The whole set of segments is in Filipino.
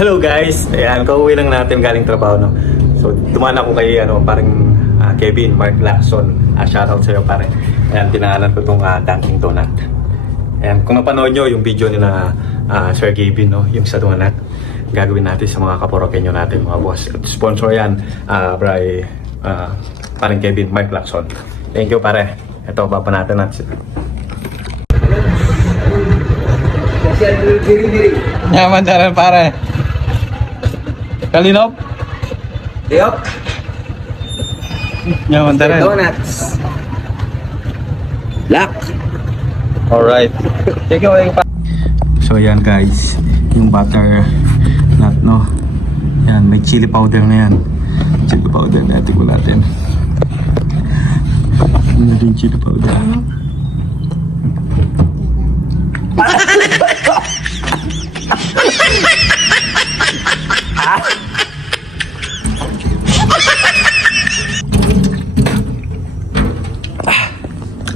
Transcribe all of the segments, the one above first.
Hello guys! Ayan, kauwi lang natin galing trabaho, no? So, dumaan ako kay, parang Kevin, Mark Lacson. Shoutout sa'yo, pare. Ayan, pinangalan ko itong Dunkin' Donut. Ayan, kung napanood nyo yung video nila Sir Kevin, no? Yung sa donut, gagawin natin sa mga kaporokenyo natin, mga boss. At sponsor yan, by parang Kevin, Mark Lacson. Thank you, pare. Ito, papanatan natin. Nyaman taran pare. Kalinop? Diop, Nyaman taran. donuts. Black. Alright. Take away pa. So yan guys, yung butter nut, no? Yan, may chili powder na yan. Chili powder na ko natin. Ano din chili powder?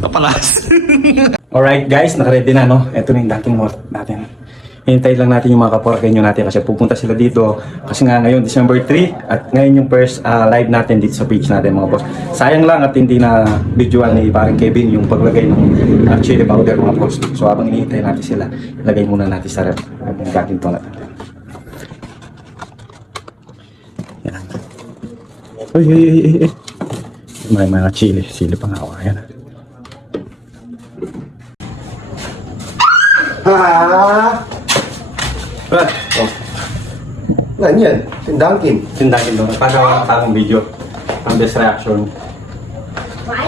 Kapalas. Alright guys, nakaready na, no? Ito na yung Dunkin' Mall natin. Hintay lang natin yung mga kaporkenyo natin kasi pupunta sila dito. Kasi nga ngayon, December 3, at ngayon yung first live natin dito sa page natin, mga boss. Sayang lang at hindi na videoan ni parang Kevin yung paglagay ng chili powder, mga boss. So habang hinihintay natin sila, ilagay muna natin sa rep yung Dunkin' Donut natin. Yan. Uy. May mga chili pang hawa. Yan. Ano yan? Dunkin. Tindakin doon. Pagawa ka ng video. Ang best reaction.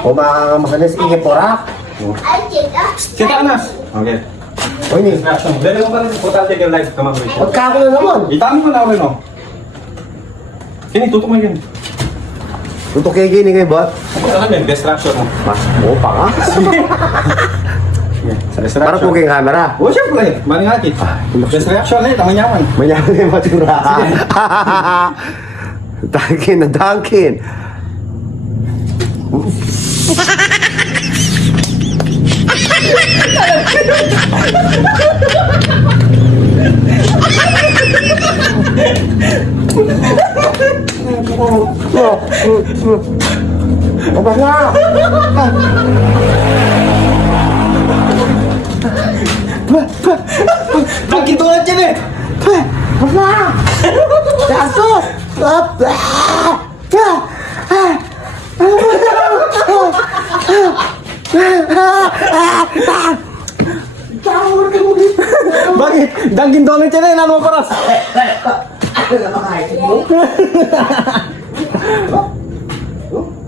O makakamas inge porak. Kita Anas! Okay. O ini. Best reaction. Dali mo pa rin. Putal check your live. Kamang ratio. Pagkako na naman. Itami ko na ako rin, no? Kini, tutok mo yun. Tutok kayo gini kayo ba? Ano yun? Best reaction mo. Mas mo pa nga. Sa best Para reaction. po kayong camera. O, syempre. Maningakit. Best reaction na yun. Tama nyaman. Manyaman na yung matura. Dunkin na Dunkin. Apa na? Dunkin' Donut yan eh! Apa? Dasar. Bakit? Dunkin' Donut yan eh! Ano mo paras?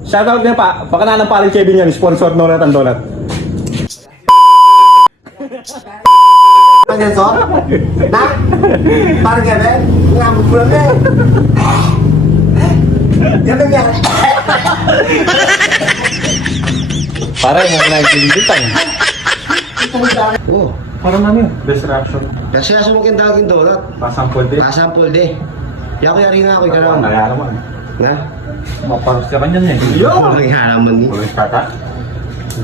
Shoutout niya pa. Baka na ng paring Kevin yan. Sponsor Donut and Donut. Ano yan, Sor? Na? Parang gano'n? Ngamot mo lang eh. Yan lang yan. Parang mo na nagsilitang. Oh. Parang ano yun? Best reaction. Kasi aso mo kyung Dunkin' Donut. Pasampol din. Pasampol de. Yaku yari nga ako ikaw. Kaya naman. Na? Maparos ka man yan eh. Yo! Walang halaman ni. Walang kaka.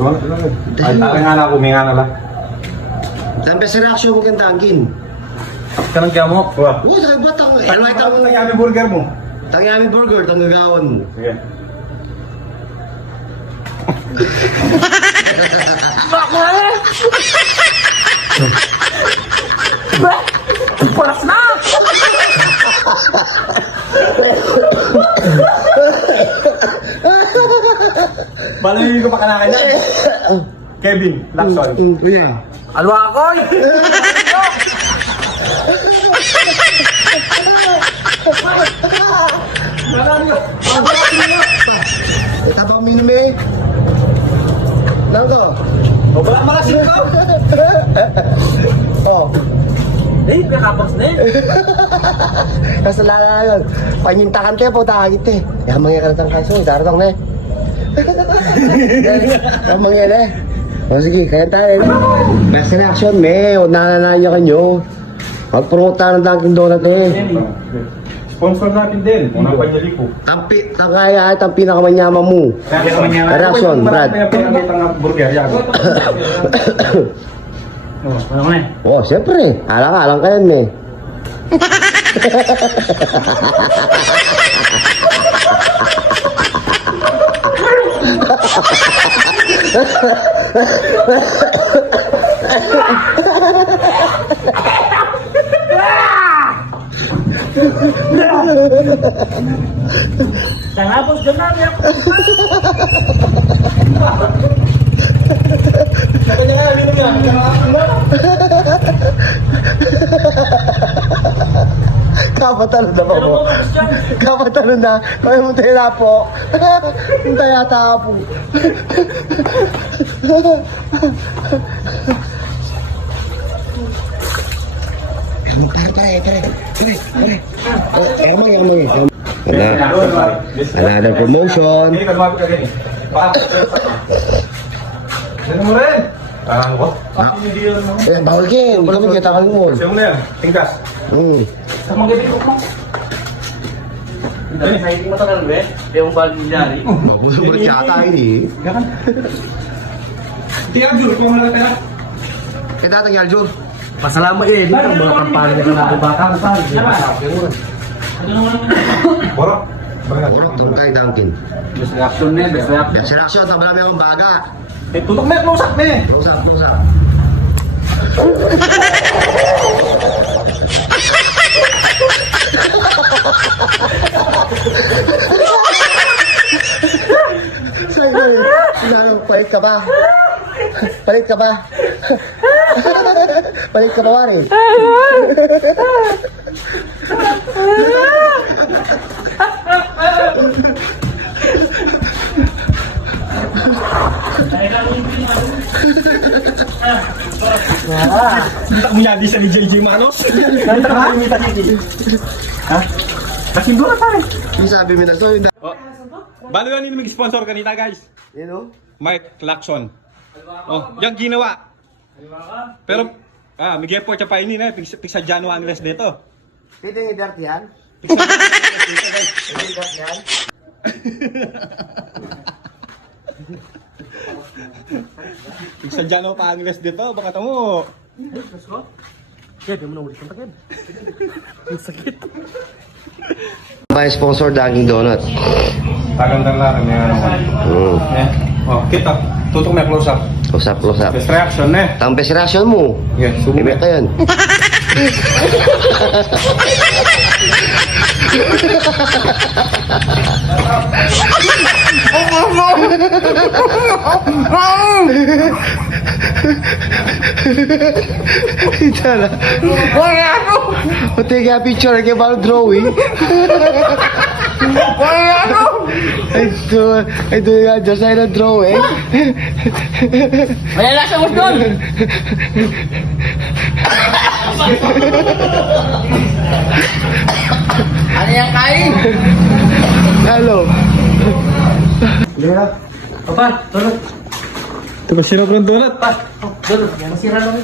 Doon. Ay, tayo nga na. Kuminga na lang. Ang best reaction mo kyung Dunkin'. Kanang kaya mo? Wah. Oh, sabi ba tang... Ano ay tawag ng yummy burger mo? Tangyami burger, tanggagawan mo. Sige. Pulas na! Balawin ko pa kanakan yan. Kevin, Lacson. Yeah. Alwa ako! Tabang minum eh. Nangko. O, wala malasin ko. Oh. Eh, kakapos na eh. Kasalanan yun. Panyintakan kayo po, takagit eh. Yan mga kanatang kaso, itarotong na eh. Yan mga yan eh. O sige, kaya tayo. Best reaction, me. O nananaya kanyo. Mag-promote tayo ng Dunkin' Donut eh. Sponsor natin din. Unang panyali ko. Ang kaya at ang pinakamanyaman mo. Reaction, Brad. Ang burger, yan. Ano mo eh? Oh, siyempre. Alang-alang ka yan, eh. Tangapos dyan namin ako. Kapatalo na ba mo? Kapatalo na. Kaya mo tayo na po. Yung tayo ata po. Another promotion. Hindi, nagmamit ka ganyan. Ano mo rin? Ko? Eh, bawal kin. Kami kita kang mo. Siya mo na yan. Tingkas. Sa mga gabi ko mo. Dahil sa hiting mo tagal, be. Yung bali ni Jari. Mabuso ba tiyata ini? Tiyak, Jul. Kung wala ka na. Kita tagyal, Jur. Pasalamat eh. Dito ang mga kampanya na natin bata. Boro. Urok, tungkay Dunkin. Best reaction na, best reaction. Yan, seleksyon. Tama namin akong baga. Eh, tutok na. Close up na eh. Close up, close up. Sige, sinanong, palit ka ba? Palit ka ba? Palit ka ba, Wari? Kita mo yan, di sa ni JJ Manos. Ha? Kasin doon na pare. Yung sabi mo na, so yun na. Oh. Balo yan yung mag-sponsor kanita guys. You know? Mark Lacson. Oh, yung ginawa. Pero, may effort siya pa ini na. Pigsa Jano Angles dito. Dito yung dart yan? Pigsa Jano pa Angles dito. Baka tamo. Kaya, di mo na ulit ang takip. Ang sakit. By sponsor Dunkin Donut. Tagandang lang. Oh, kita. Tutok may close up. Close up, close up. Best reaction eh. Tampes reaction mo. Yes, sumo. Ibig ka yun. Itala. Pati kaya picture kaya baru drawing. Ito nga, Diyos ay na-drawing. May alas ako doon! Ano yung kain? Hello. Papa, tulog. Ito ba sinap ng donut? Tulog, masira lang.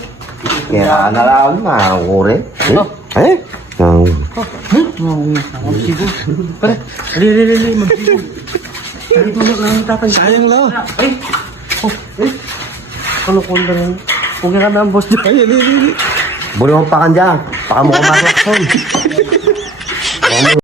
Kaya nalaon na, ure. Eh? Pare, ali, mag-ibig. Hindi tulog lang yung tatay. Sayang lang. Kalukon ka rin. Huwag ka na ang boss dyan. Ay, ali. Buli mo pa kan dyan. Baka mo kumaklakson.